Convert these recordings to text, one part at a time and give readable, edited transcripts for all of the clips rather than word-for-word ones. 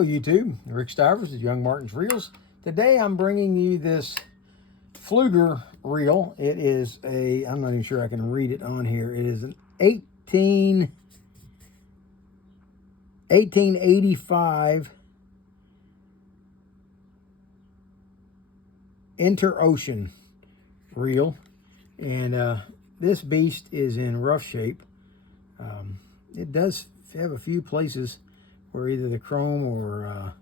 Hello YouTube, Rick Stivers with YoungMartin'sReels. Today I'm bringing you this Pflueger reel. It is a, I'm not even sure I can read it on here. It is an 1885 Interocean reel. And this beast is in rough shape. It does have a few places where either the chrome or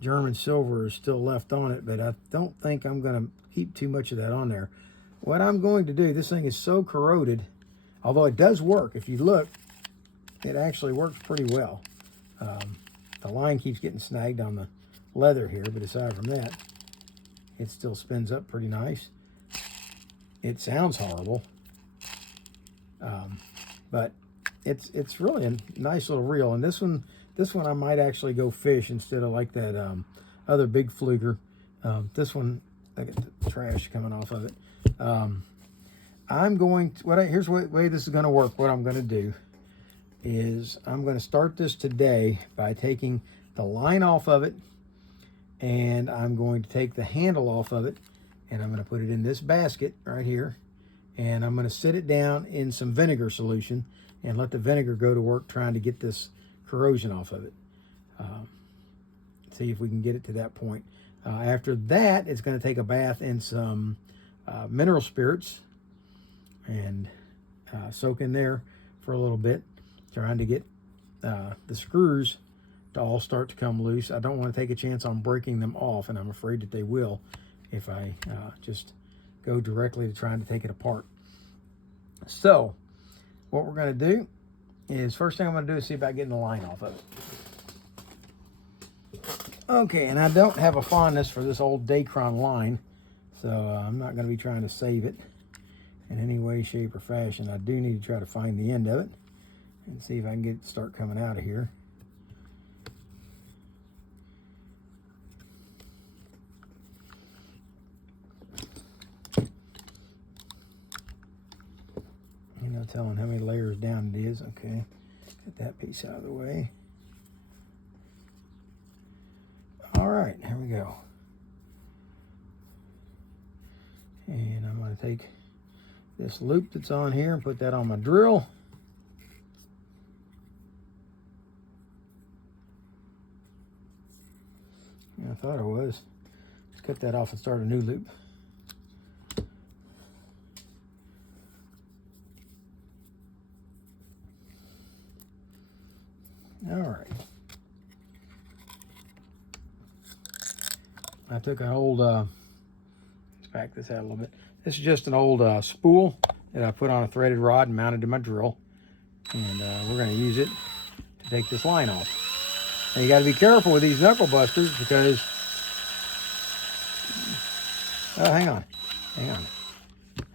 German silver is still left on it, but I don't think I'm going to keep too much of that on there. What I'm going to do, this thing is so corroded, although it does work. If you look, it actually works pretty well. The line keeps getting snagged on the leather here, but aside from that, it still spins up pretty nice. It sounds horrible, but it's really a nice little reel. And this one I might actually go fish instead of like that other big Pflueger. This one, I got the trash coming off of it. I'm going to, here's the way this is going to work. What I'm going to do is I'm going to start this today by taking the line off of it, and I'm going to take the handle off of it, and I'm going to put it in this basket right here, and I'm going to sit it down in some vinegar solution and let the vinegar go to work trying to get this corrosion off of it. See if we can get it to that point. After that, it's going to take a bath in some mineral spirits and soak in there for a little bit, trying to get the screws to all start to come loose. I don't want to take a chance on breaking them off, and I'm afraid that they will if I just go directly to trying to take it apart. So what we're going to do is, first thing I'm going to do is see about getting the line off of it. Okay, and I don't have a fondness for this old Dacron line, so I'm not going to be trying to save it in any way, shape, or fashion. I do need to try to find the end of it and see if I can get it to start coming out of here. No telling how many layers down it is. Okay, get that piece out of the way. All right, here we go. And I'm going to take this loop that's on here and put that on my drill. Yeah, I thought it was. Let's cut that off and start a new loop. All right. I took an old, let's back this out a little bit. This is just an old spool that I put on a threaded rod and mounted to my drill. And we're going to use it to take this line off. Now you got to be careful with these knuckle busters because, oh, hang on.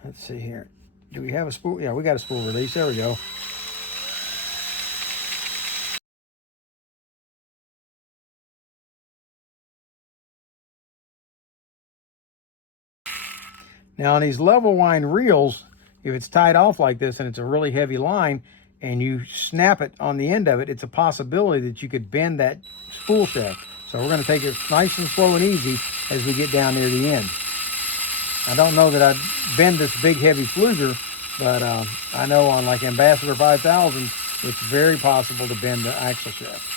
Let's see here. Do we have a spool? Yeah, we got a spool release. There we go. Now on these level wind reels, if it's tied off like this and it's a really heavy line and you snap it on the end of it, it's a possibility that you could bend that spool shaft. So we're going to take it nice and slow and easy as we get down near the end. I don't know that I'd bend this big heavy Pflueger, but I know on like Ambassador 5000, it's very possible to bend the axle shaft.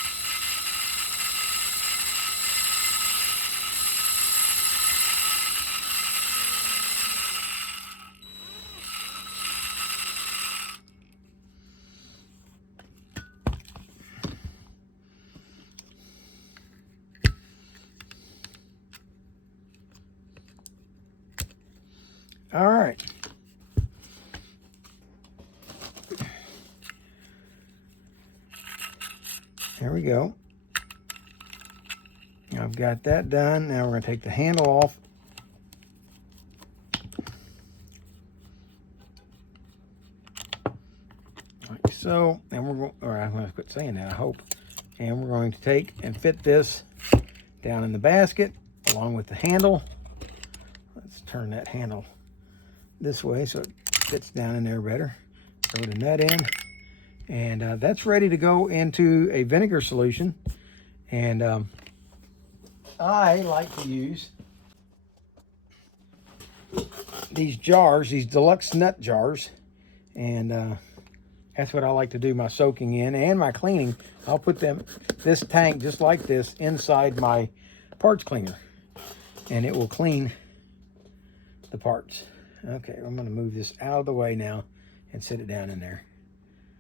All right. There we go. I've got that done. Now we're going to take the handle off. Like so. And we're going, or I'm going to quit saying that, I hope. And we're going to take and fit this down in the basket along with the handle. Let's turn that handle this way so it fits down in there better. Throw the nut in, and that's ready to go into a vinegar solution And I like to use these jars, these deluxe nut jars, and that's what I like to do my soaking in and my cleaning. I'll put this tank just like this inside my parts cleaner, and it will clean the parts. Okay, I'm going to move this out of the way now and set it down in there.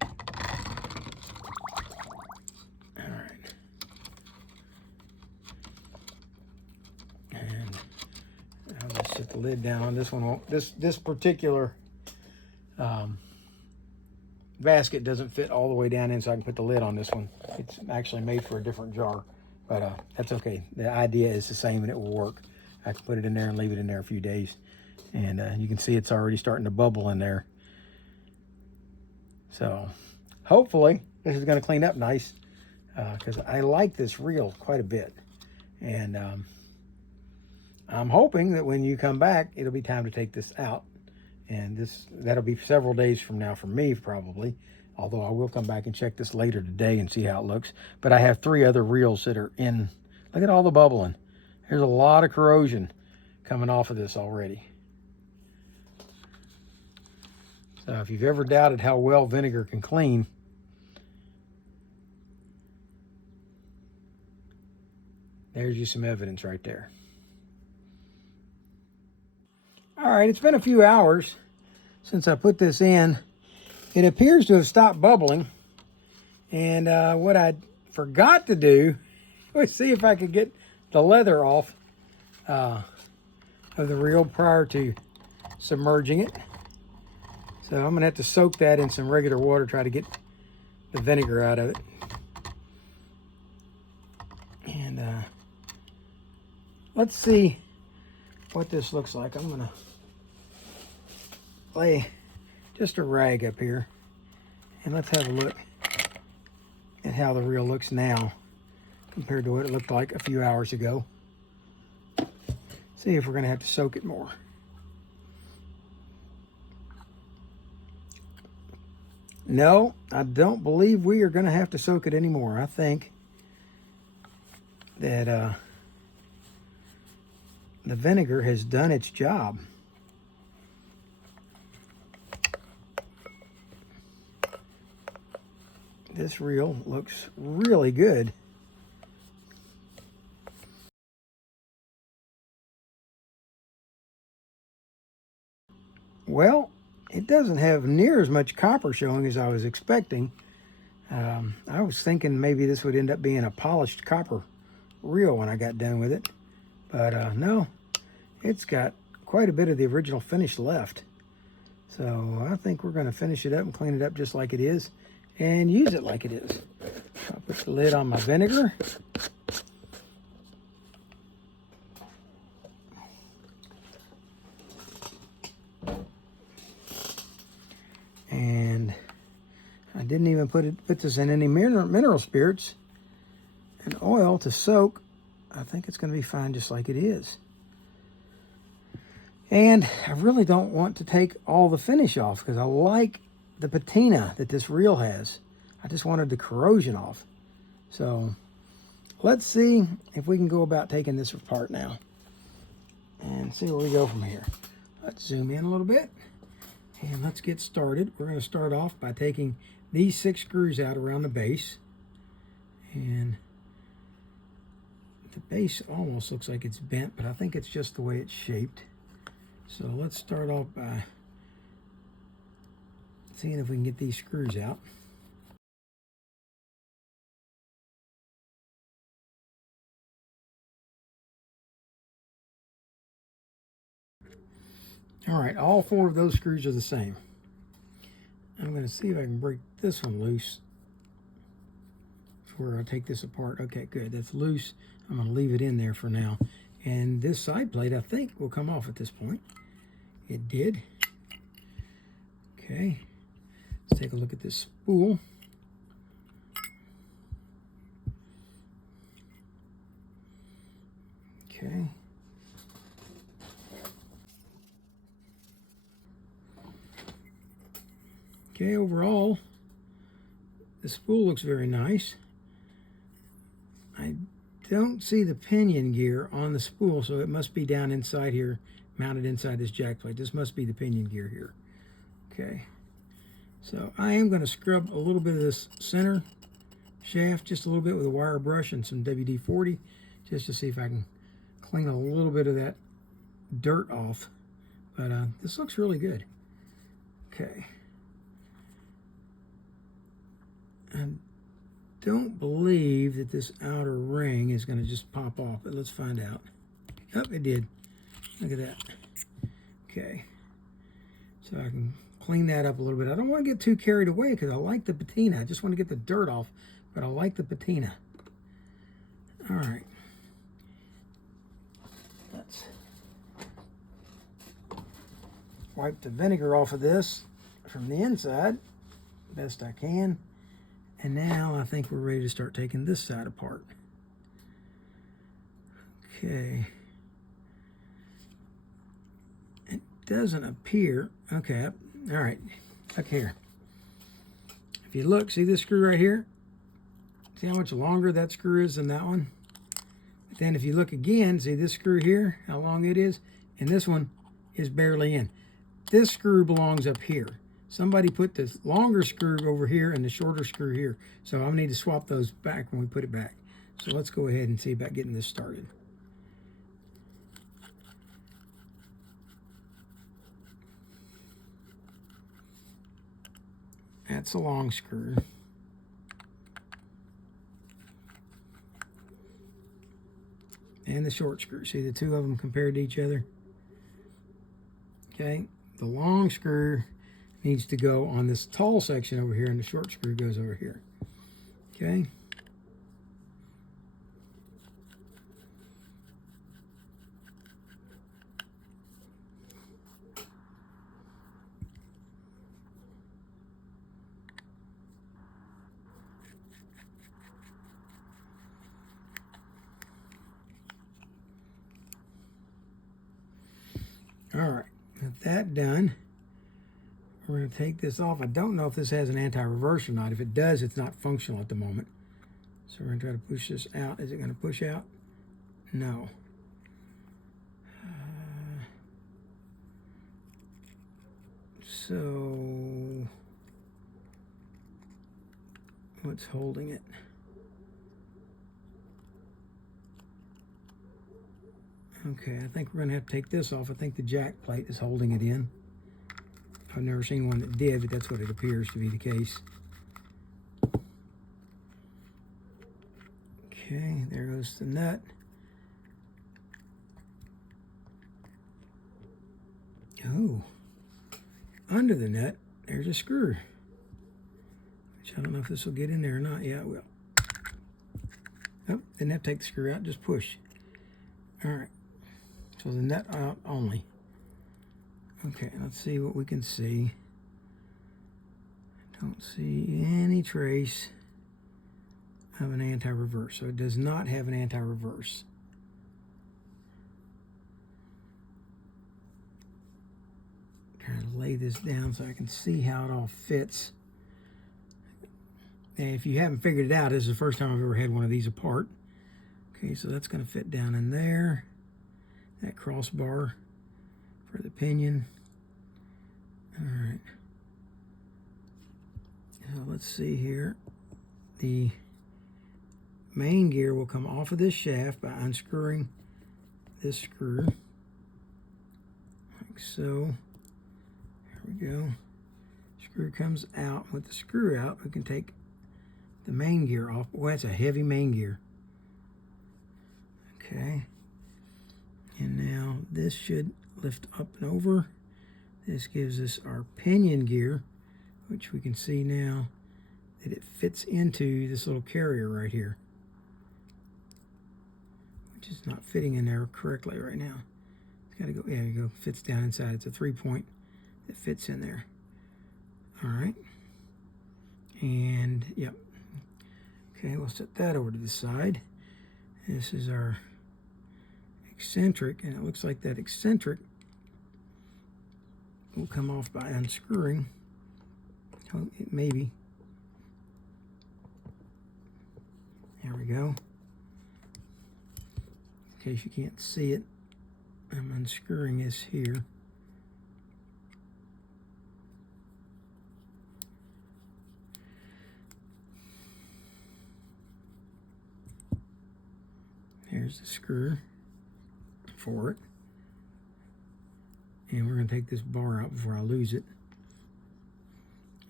All right. And I'll just set the lid down on this one. This particular basket doesn't fit all the way down in, so I can put the lid on this one. It's actually made for a different jar, but that's okay. The idea is the same and it will work. I can put it in there and leave it in there a few days, and you can see it's already starting to bubble in there. So hopefully this is going to clean up nice, because I like this reel quite a bit, and I'm hoping that when you come back it'll be time to take this out. And that'll be several days from now for me, probably. Although I will come back and check this later today and see how it looks. But I have 3 other reels that are in. Look at all the bubbling. There's a lot of corrosion coming off of this already. So if you've ever doubted how well vinegar can clean, there's you some evidence right there. All right, it's been a few hours since I put this in. It appears to have stopped bubbling. And what I forgot to do was see if I could get the leather off of the reel prior to submerging it. So I'm gonna have to soak that in some regular water, try to get the vinegar out of it. And let's see what this looks like. I'm gonna lay just a rag up here and let's have a look at how the reel looks now compared to what it looked like a few hours ago. See if we're going to have to soak it more. No, I don't believe we are going to have to soak it anymore. I think that the vinegar has done its job. This reel looks really good. Well, it doesn't have near as much copper showing as I was expecting. I was thinking maybe this would end up being a polished copper reel when I got done with it. But no, it's got quite a bit of the original finish left. So I think we're going to finish it up and clean it up just like it is and use it like it is. I'll put the lid on my vinegar. And I didn't even put this in any mineral spirits and oil to soak. I think it's going to be fine just like it is. And I really don't want to take all the finish off because I like the patina that this reel has. I just wanted the corrosion off. So let's see if we can go about taking this apart now and see where we go from here. Let's zoom in a little bit and let's get started. We're going to start off by taking these 6 screws out around the base. And the base almost looks like it's bent, but I think it's just the way it's shaped. So let's start off by seeing if we can get these screws out. All right, all 4 of those screws are the same. I'm going to see if I can break this one loose before I take this apart. Okay, good, that's loose. I'm going to leave it in there for now. And this side plate, I think, will come off at this point. It did. Okay, let's take a look at this spool. Okay. Okay, overall, the spool looks very nice. I don't see the pinion gear on the spool, so it must be down inside here, mounted inside this jack plate. This must be the pinion gear here. Okay, so I am going to scrub a little bit of this center shaft, just a little bit with a wire brush and some WD-40, just to see if I can clean a little bit of that dirt off. But this looks really good. Okay. I don't believe that this outer ring is going to just pop off, but let's find out. Oh, it did. Look at that. Okay. So I can clean that up a little bit. I don't want to get too carried away because I like the patina. I just want to get the dirt off, but I like the patina. All right. Let's wipe the vinegar off of this from the inside best I can. And now I think we're ready to start taking this side apart. Okay. It doesn't appear. Okay. All right. Look here. If you look, see this screw right here? See how much longer that screw is than that one? But then if you look again, see this screw here, how long it is? And this one is barely in. This screw belongs up here. Somebody put the longer screw over here and the shorter screw here. So I'll need to swap those back when we put it back. So let's go ahead and see about getting this started. That's a long screw. And the short screw. See the two of them compared to each other? Okay, the long screw needs to go on this tall section over here, and the short screw goes over here. Okay. All right, with that done, we're going to take this off. I don't know if this has an anti-reverse or not. If it does, it's not functional at the moment. So we're going to try to push this out. Is it going to push out? No. So what's holding it? Okay, I think we're going to have to take this off. I think the jack plate is holding it in. I've never seen one that did, but that's what it appears to be the case. Okay, there goes the nut. Oh, under the nut, there's a screw. Which I don't know if this will get in there or not. Yeah, it will. Oh, didn't have to take the screw out, just push. All right, so the nut out only. Okay, let's see what we can see. Don't see any trace of an anti-reverse. So it does not have an anti-reverse. Trying to lay this down so I can see how it all fits. And if you haven't figured it out, this is the first time I've ever had one of these apart. Okay, so that's going to fit down in there. That crossbar for the pinion. All right. So let's see here. The main gear will come off of this shaft by unscrewing this screw. Like so. There we go. Screw comes out. With the screw out, we can take the main gear off. Boy, that's a heavy main gear. Okay. And now this should lift up and over. This gives us our pinion gear, which we can see now that it fits into this little carrier right here, which is not fitting in there correctly right now. It's got to go, there you go, fits down inside. It's a 3-point that fits in there. All right. And, yep. Okay, we'll set that over to the side. This is our eccentric, and it looks like that eccentric will come off by unscrewing. Oh, maybe. There we go. In case you can't see it, I'm unscrewing this here. Here's the screw for it. And we're going to take this bar out before I lose it.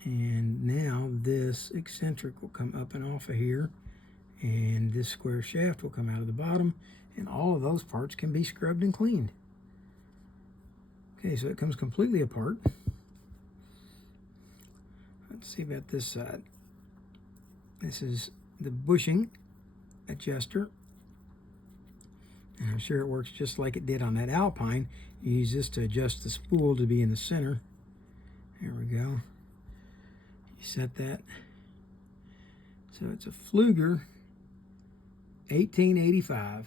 And now this eccentric will come up and off of here. And this square shaft will come out of the bottom. And all of those parts can be scrubbed and cleaned. Okay, so it comes completely apart. Let's see about this side. This is the bushing adjuster. And I'm sure it works just like it did on that Alpine. You use this to adjust the spool to be in the center. There we go. You set that. So it's a Pflueger 1885,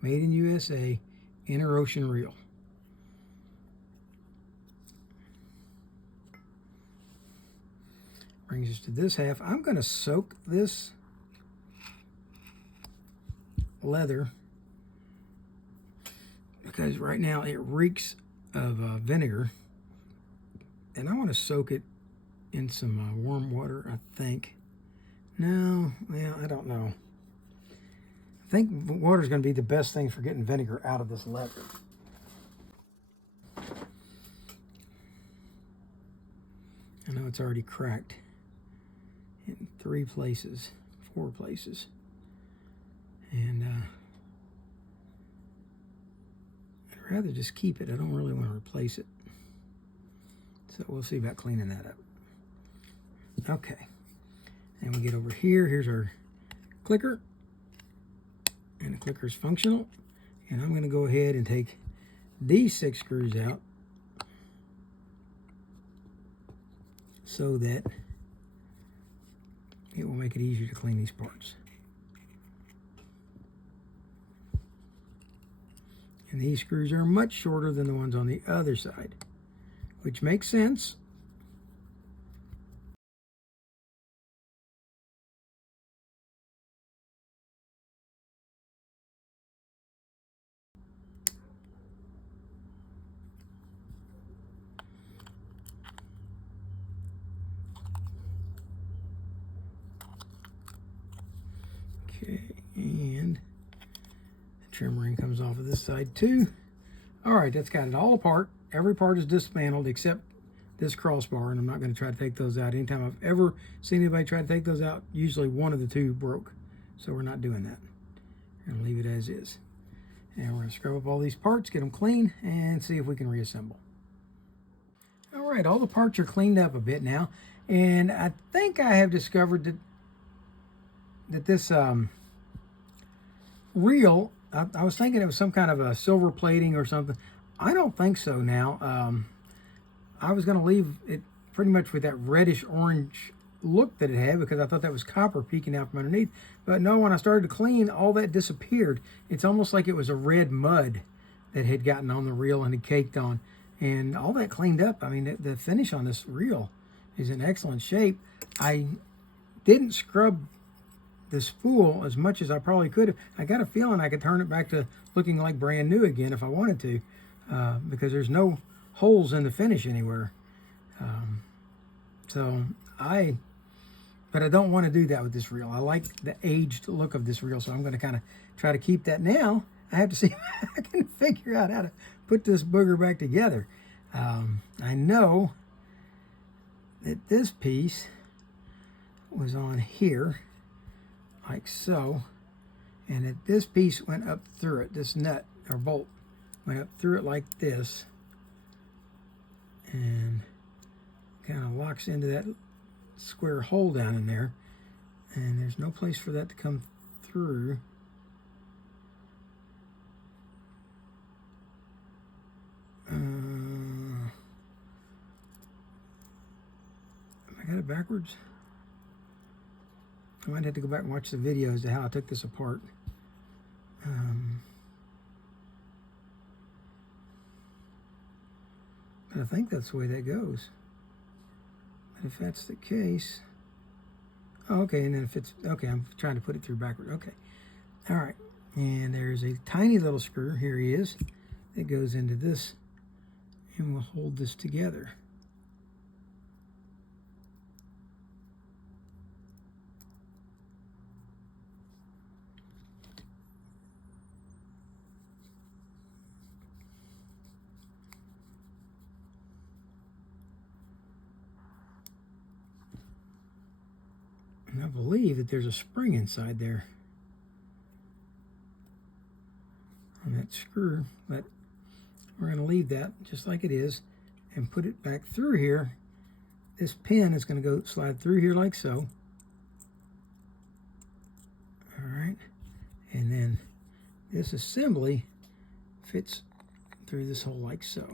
made in USA, Interocean reel. Brings us to this half. I'm going to soak this leather because right now it reeks of vinegar, and I want to soak it in some warm water, I think. No, well, I don't know. I think water is going to be the best thing for getting vinegar out of this leather. I know it's already cracked in 4 places. And I'd rather just keep it. I don't really want to replace it. So we'll see about cleaning that up. Okay. And we get over here. Here's our clicker. And the clicker is functional. And I'm going to go ahead and take these 6 screws out so that it will make it easier to clean these parts. And these screws are much shorter than the ones on the other side, which makes sense. Okay, and the trim ring comes off of this side too. All right, that's got it all apart. Every part is dismantled except this crossbar, and I'm not going to try to take those out. Anytime I've ever seen anybody try to take those out, usually one of the 2 broke. So we're not doing that. We're going to leave it as is. And we're going to scrub up all these parts, get them clean, and see if we can reassemble. All right, all the parts are cleaned up a bit now, and I think I have discovered that this reel, I was thinking it was some kind of a silver plating or something. I don't think so now. I was going to leave it pretty much with that reddish orange look that it had because I thought that was copper peeking out from underneath. But no, when I started to clean, all that disappeared. It's almost like it was a red mud that had gotten on the reel and had caked on. And all that cleaned up. I mean, the finish on this reel is in excellent shape. I didn't scrub the spool as much as I probably could have. I got a feeling I could turn it back to looking like brand new again if I wanted to, because there's no holes in the finish anywhere. But I don't want to do that with this reel. I like the aged look of this reel, so I'm going to kind of try to keep that. Now I have to see if I can figure out how to put this booger back together. I know that this piece was on here like so, and that this piece went up through it. This nut or bolt went up through it like this and kind of locks into that square hole down in there, and there's no place for that to come through. I got it backwards. I might have to go back and watch the video as to how I took this apart. But I think that's the way that goes. But if that's the case, oh, okay, and then if it's, okay, I'm trying to put it through backward. Okay, all right. And there's a tiny little screw, here he is, that goes into this and will hold this together. And I believe that there's a spring inside there on that screw, but we're going to leave that just like it is and put it back through here. This pin is going to go slide through here like so. All right, and then this assembly fits through this hole like so.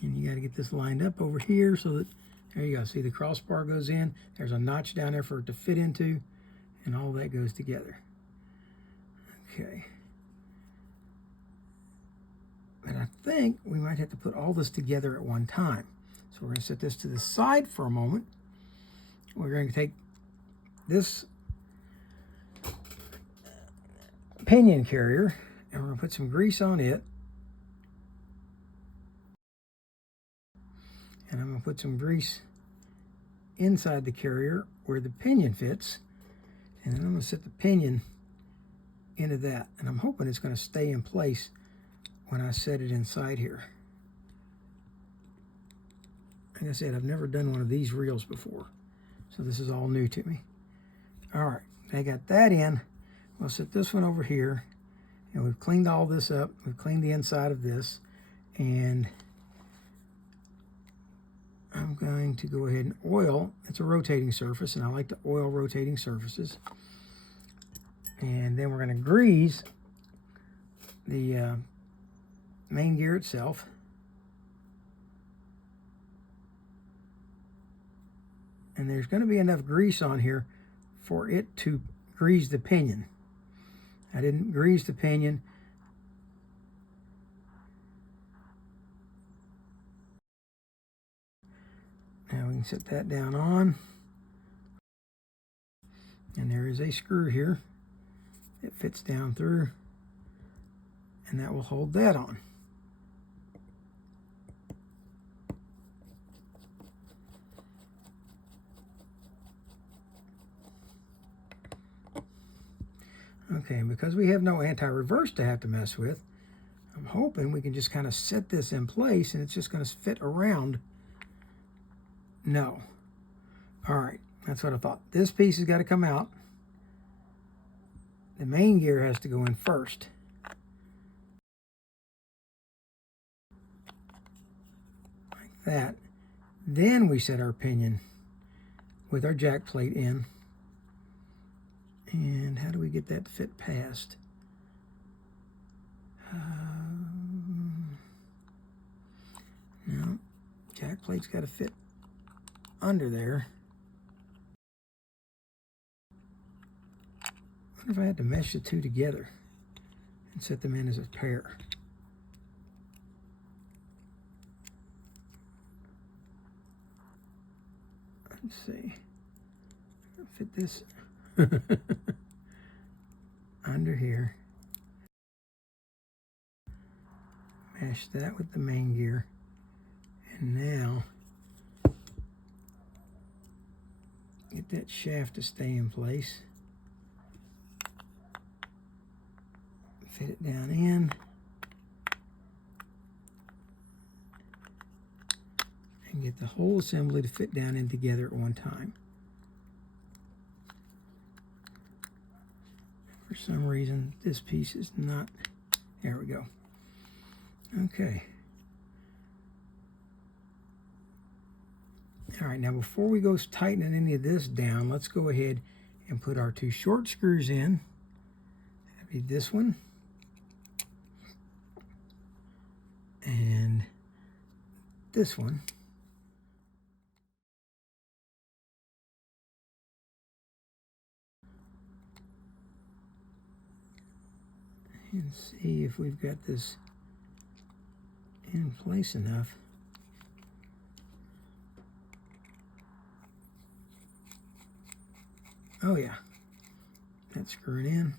And you got to get this lined up over here so that, there you go, see the crossbar goes in, there's a notch down there for it to fit into, and all that goes together. Okay. But I think we might have to put all this together at one time. So we're going to set this to the side for a moment. We're going to take this pinion carrier and we're going to put some grease on it. And I'm going to put some grease inside the carrier where the pinion fits. And then I'm going to set the pinion into that. And I'm hoping it's going to stay in place when I set it inside here. Like I said, I've never done one of these reels before, so this is all new to me. All right, I got that in. We'll set this one over here, and we've cleaned all this up. We've cleaned the inside of this, and I'm going to go ahead and oil. It's a rotating surface, and I like to oil rotating surfaces. And then we're going to grease the main gear itself. And there's going to be enough grease on here for it to grease the pinion. I didn't grease the pinion. Now we can set that down on. And there is a screw here that fits down through, and that will hold that on. Okay, and because we have no anti-reverse to have to mess with, I'm hoping we can just kind of set this in place and it's just going to fit around. No. All right, that's what I thought. This piece has got to come out. The main gear has to go in first. Like that. Then we set our pinion with our jack plate in. And how do we get that to fit past? No, jack plate's got to fit under there. I wonder if I had to mesh the two together and set them in as a pair. Let's see. Fit this under here. Mesh that with the main gear. And now get that shaft to stay in place. Fit it down in. And get the whole assembly to fit down in together at one time. For some reason, this piece is not. There we go. Okay. All right, now before we go tightening any of this down, let's go ahead and put our two short screws in. That'd be this one. And this one. And see if we've got this in place enough. Oh yeah, that's screwed in.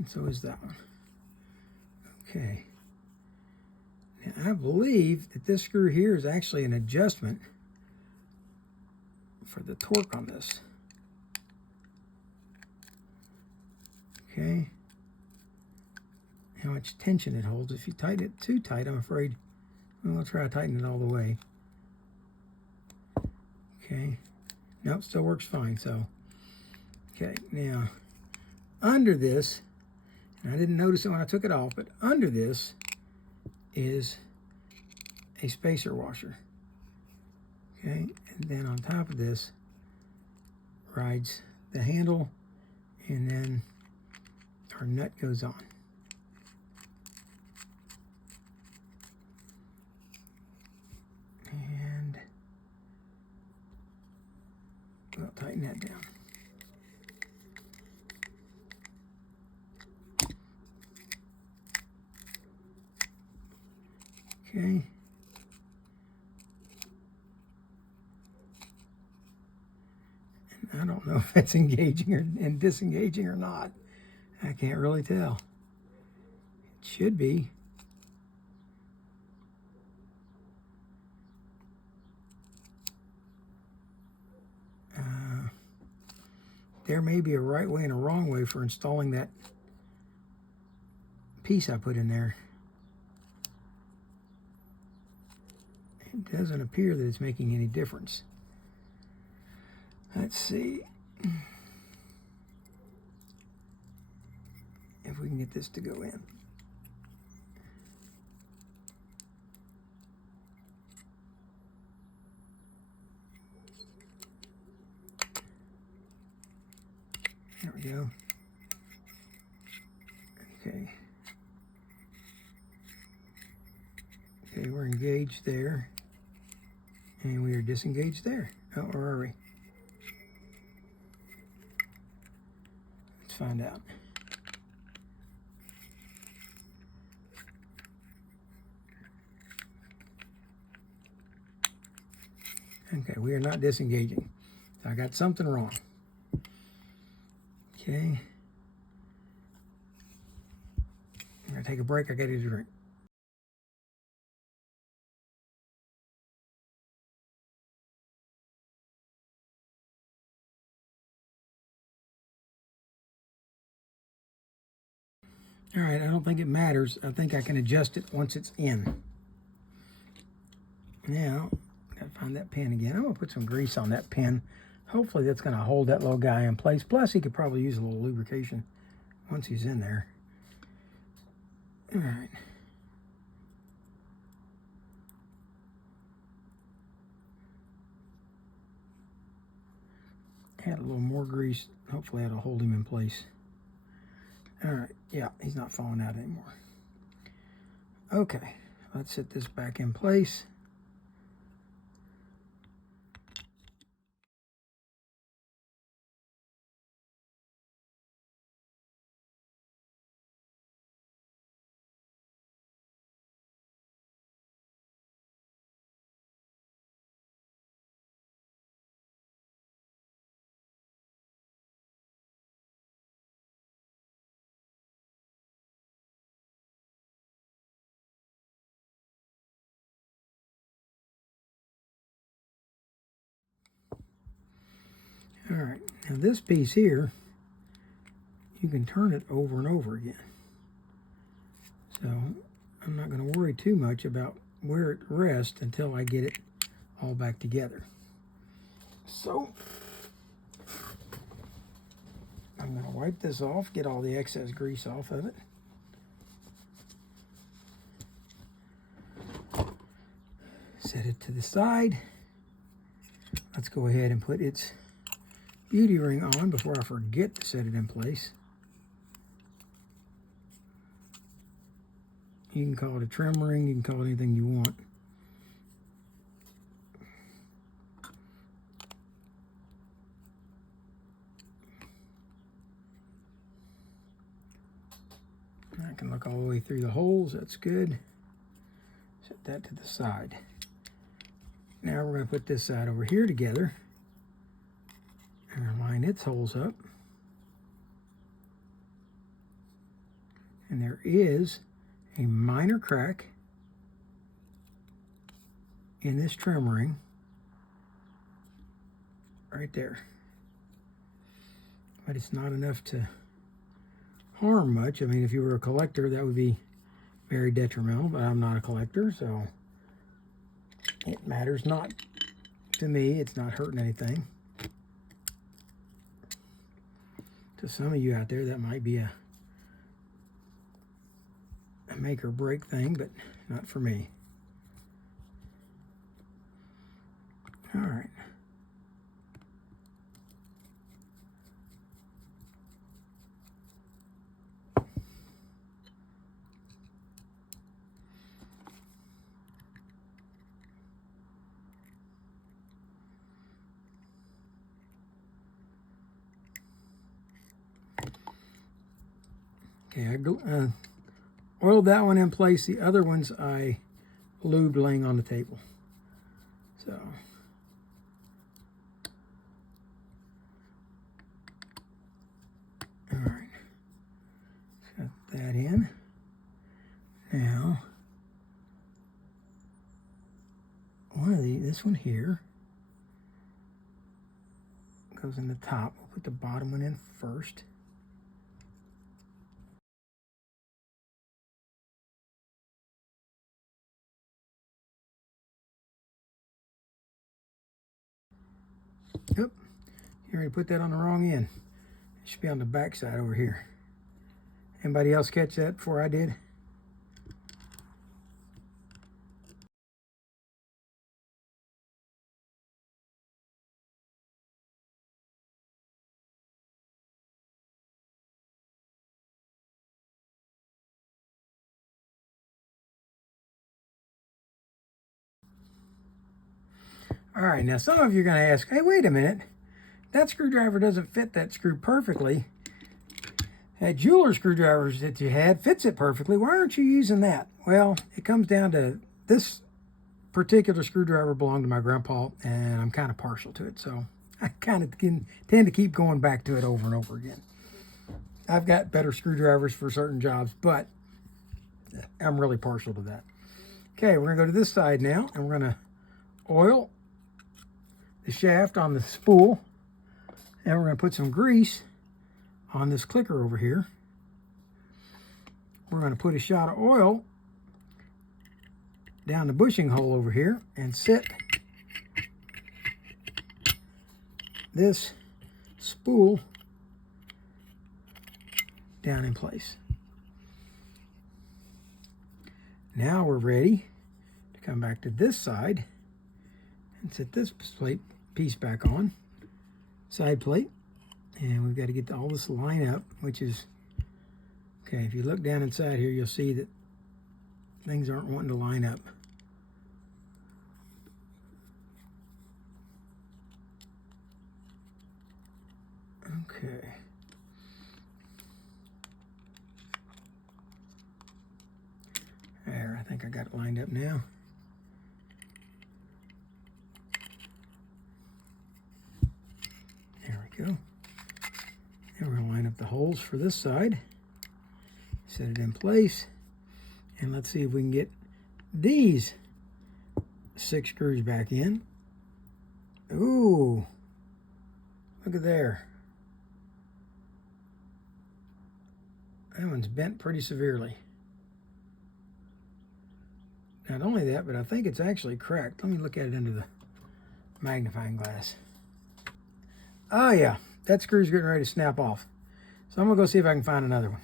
And so is that one. Okay. Now I believe that this screw here is actually an adjustment for the torque on this. Okay. How much tension it holds. If you tighten it too tight, I'm afraid, well, I'll try to tighten it all the way. Okay. Nope, still works fine. So, okay, now under this, and I didn't notice it when I took it off, but under this is a spacer washer. Okay, and then on top of this rides the handle, and then our nut goes on. And we'll tighten that down. Okay. And I don't know if it's engaging and disengaging or not. I can't really tell. It should be. There may be a right way and a wrong way for installing that piece I put in there. It doesn't appear that it's making any difference. Let's see if we can get this to go in. There we go. Okay. Okay, we're engaged there. And we are disengaged there. Oh, or are we? Let's find out. Okay, we are not disengaging. So I got something wrong. Okay. I'm going to take a break. I got to get a drink. All right, I don't think it matters. I think I can adjust it once it's in. Now, got to find that pin again. I'm going to put some grease on that pin. Hopefully that's going to hold that little guy in place. Plus, he could probably use a little lubrication once he's in there. All right. Add a little more grease. Hopefully that'll hold him in place. All right. Yeah, he's not falling out anymore. Okay. Let's set this back in place. All right, now this piece here, you can turn it over and over again. So I'm not going to worry too much about where it rests until I get it all back together. So I'm going to wipe this off, get all the excess grease off of it. Set it to the side. Let's go ahead and put its beauty ring on before I forget to set it in place. You can call it a trim ring, you can call it anything you want. I can look all the way through the holes, that's good. Set that to the side. Now we're going to put this side over here together and line its holes up. And there is a minor crack in this trim ring right there. But it's not enough to harm much. I mean, if you were a collector, that would be very detrimental, but I'm not a collector, so it matters not to me. It's not hurting anything. To some of you out there, that might be a make or break thing, but not for me. All right. Okay, I oiled that one in place. The other ones I lubed laying on the table. So, all right, got that in. Now, this one here goes in the top. We'll put the bottom one in first. Yep, you already put that on the wrong end. It should be on the back side over here. Anybody else catch that before I did? All right, now some of you are going to ask, hey, wait a minute. That screwdriver doesn't fit that screw perfectly. That jeweler screwdrivers that you had fits it perfectly. Why aren't you using that? Well, it comes down to this particular screwdriver belonged to my grandpa, and I'm kind of partial to it. So I kind of tend to keep going back to it over and over again. I've got better screwdrivers for certain jobs, but I'm really partial to that. Okay, we're going to go to this side now, and we're going to oil the shaft on the spool, and we're going to put some grease on this clicker over here. We're going to put a shot of oil down the bushing hole over here and set this spool down in place. Now we're ready to come back to this side and set this piece back on, side plate, and we've got to get all this line up, which is, okay, if you look down inside here, you'll see that things aren't wanting to line up. Okay. There, I think I got it lined up now. There we go. And we're going to line up the holes for this side. Set it in place. And let's see if we can get these 6 screws back in. Ooh, look at there. That one's bent pretty severely. Not only that, but I think it's actually cracked. Let me look at it under the magnifying glass. Oh yeah, that screw's getting ready to snap off. So I'm gonna go see if I can find another one.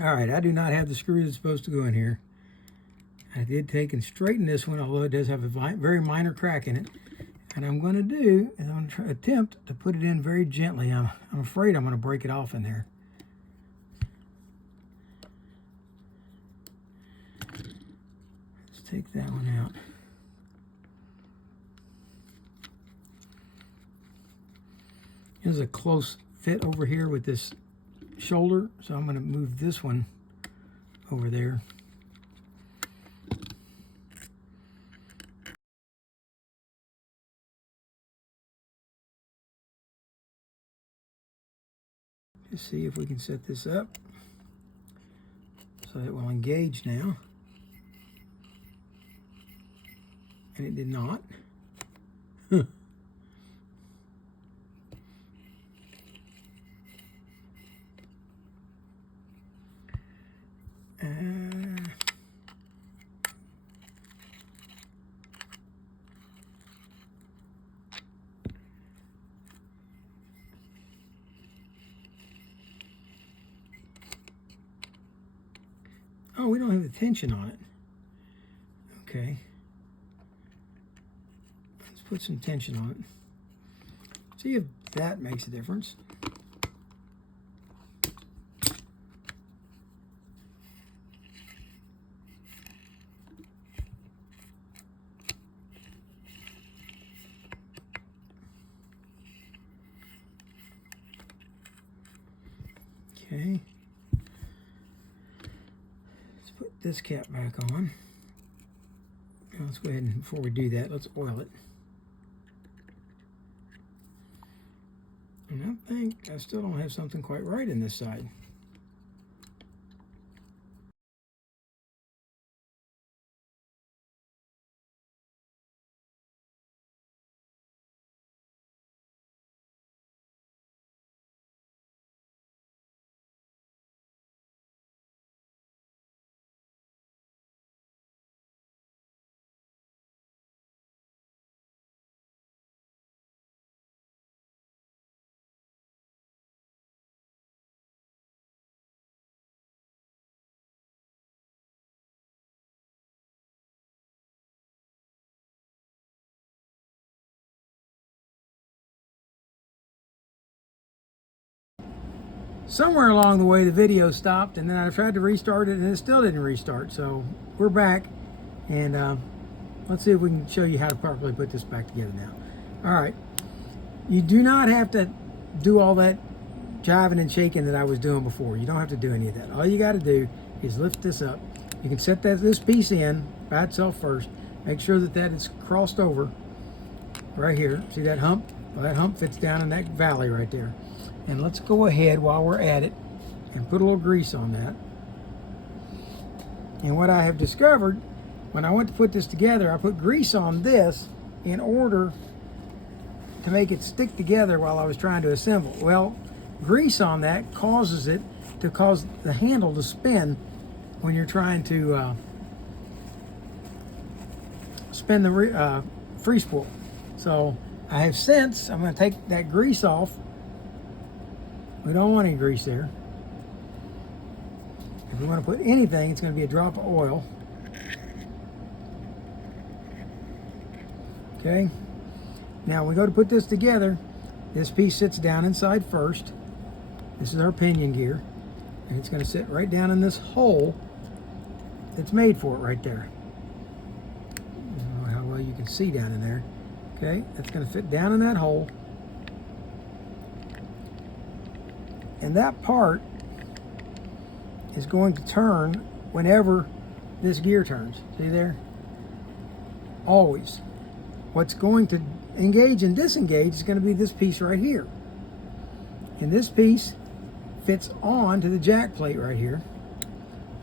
All right, I do not have the screw that's supposed to go in here. I did take and straighten this one, although it does have a very minor crack in it. And I'm going to do is I'm going to attempt to put it in very gently. I'm afraid I'm going to break it off in there. take that one out. There's a close fit over here with this shoulder, so I'm going to move this one over there. Just see if we can set this up so it will engage now. And it did not. Oh, we don't have the tension on it. Okay. Let's put some tension on it. See if that makes a difference. Okay. Let's put this cap back on. Now let's go ahead and, before we do that, let's oil it. And I think I still don't have something quite right in this side. Somewhere along the way the video stopped, and then I tried to restart it and it still didn't restart. So we're back, and let's see if we can show you how to properly put this back together now. All right, you do not have to do all that jiving and shaking that I was doing before. You don't have to do any of that. All you got to do is lift this up. You can set this piece in by itself first. Make sure that that is crossed over right here. See that hump? Well, that hump fits down in that valley right there. And let's go ahead while we're at it and put a little grease on that. And what I have discovered, when I went to put this together, I put grease on this in order to make it stick together while I was trying to assemble. Well, grease on that causes it to cause the handle to spin when you're trying to spin the free spool. So I have since, I'm going to take that grease off. We don't want any grease there. If we want to put anything, it's going to be a drop of oil. Okay. Now when we go to put this together, this piece sits down inside first. This is our pinion gear. And it's going to sit right down in this hole that's made for it right there. I don't know how well you can see down in there. Okay, that's going to fit down in that hole. And that part is going to turn whenever this gear turns. See there? Always. What's going to engage and disengage is going to be this piece right here. And this piece fits on to the jack plate right here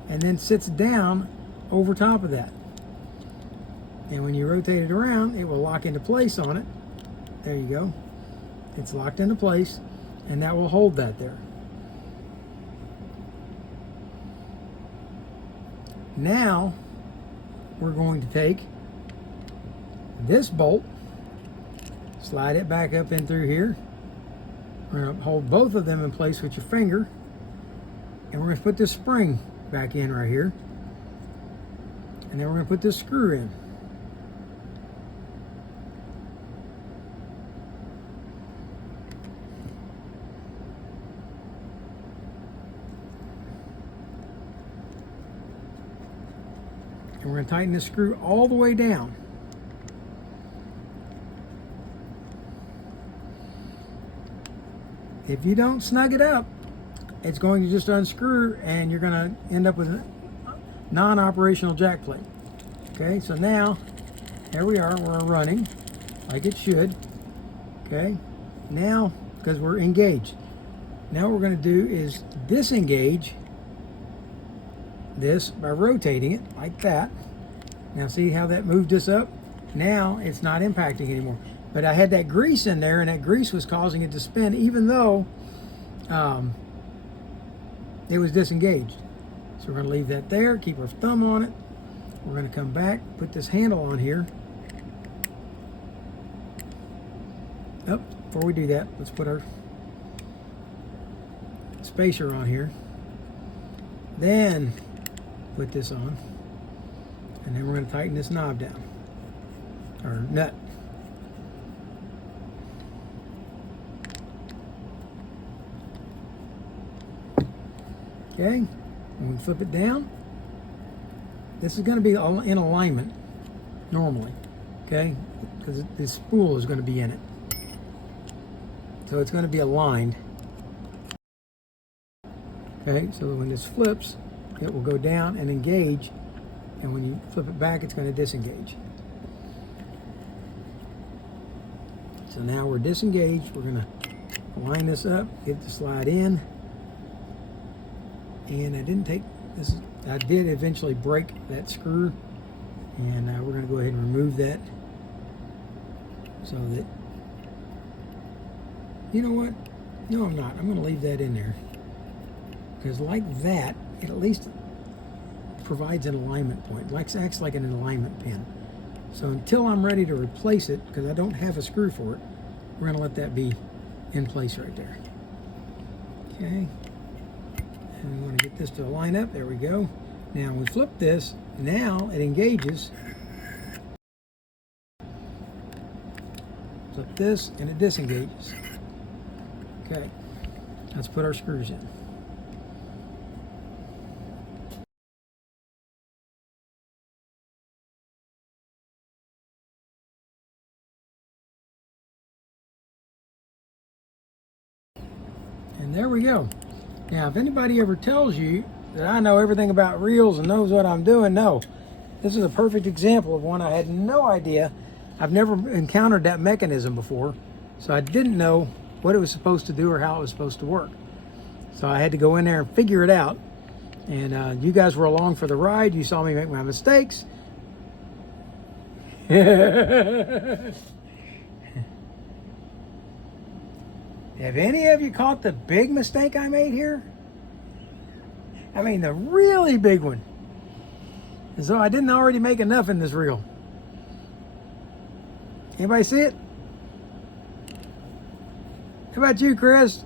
and then sits down over top of that. And when you rotate it around, it will lock into place on it. There you go. It's locked into place, and that will hold that there. Now we're going to take this bolt, slide it back up in through here. We're going to hold both of them in place with your finger, and we're going to put this spring back in right here, and then we're going to put this screw in. And we're going to tighten this screw all the way down. If you don't snug it up, it's going to just unscrew and you're going to end up with a non-operational jack plate. Okay, so now, there we are, we're running like it should. Okay, now, because we're engaged, now what we're going to do is disengage this by rotating it like that. Now see how that moved us up? Now it's not impacting anymore. But I had that grease in there, and that grease was causing it to spin even though it was disengaged. So we're going to leave that there, keep our thumb on it. We're going to come back, put this handle on here. Oh, before we do that, let's put our spacer on here. Then put this on. And then we're going to tighten this knob down, or nut. Okay, when we flip it down, this is going to be in alignment normally, okay, because this spool is going to be in it. So it's going to be aligned. Okay, so when this flips, it will go down and engage, and when you flip it back, it's going to disengage. So now we're disengaged. We're going to line this up, get the slide in. And I didn't take this. I did eventually break that screw, and we're going to go ahead and remove that, so that, you know what? No, I'm not. I'm going to leave that in there, because like that, it at least provides an alignment point. It acts like an alignment pin. So until I'm ready to replace it, because I don't have a screw for it, we're going to let that be in place right there. Okay. And we want to get this to line up. There we go. Now we flip this. Now it engages. Flip this and it disengages. Okay. Let's put our screws in. And there we go. Now, if anybody ever tells you that I know everything about reels and knows what I'm doing, no. This is a perfect example of one I had no idea. I've never encountered that mechanism before, so I didn't know what it was supposed to do or how it was supposed to work. So I had to go in there and figure it out. And you guys were along for the ride. You saw me make my mistakes. Have any of you caught the big mistake I made here? I mean, the really big one. And so I didn't already make enough in this reel. Anybody see it? How about you, Chris?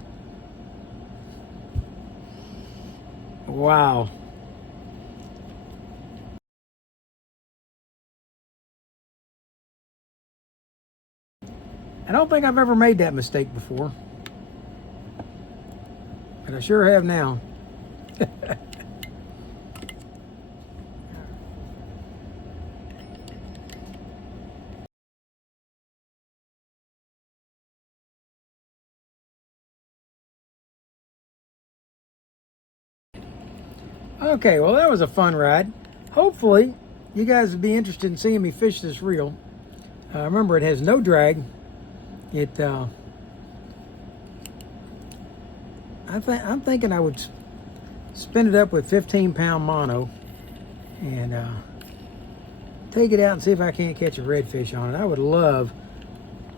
Wow. I don't think I've ever made that mistake before. And I sure have now. Okay, well that was a fun ride. Hopefully you guys would be interested in seeing me fish this reel. Remember, it has no drag. I'm thinking I would spin it up with 15-pound mono and take it out and see if I can't catch a redfish on it. I would love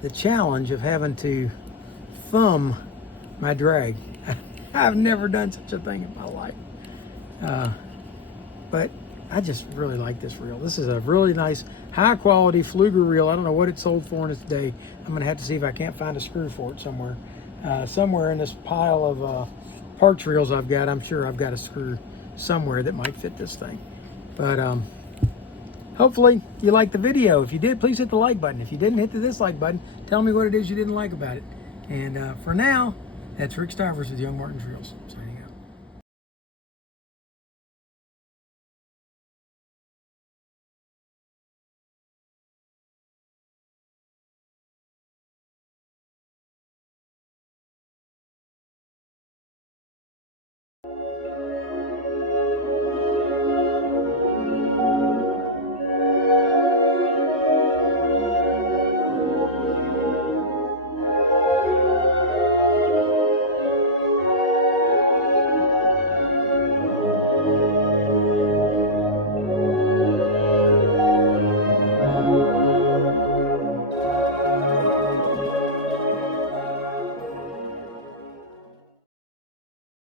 the challenge of having to thumb my drag. I've never done such a thing in my life. But I just really like this reel. This is a really nice, high-quality Pflueger reel. I don't know what it sold for in its day. I'm going to have to see if I can't find a screw for it somewhere. Somewhere in this pile of parts reels I've got, I'm sure I've got a screw somewhere that might fit this thing. But hopefully you liked the video. If you did, please hit the like button. If you didn't, hit the dislike button. Tell me what it is you didn't like about it. And for now, that's Rick Stivers with YoungMartin'sReels. Signing out.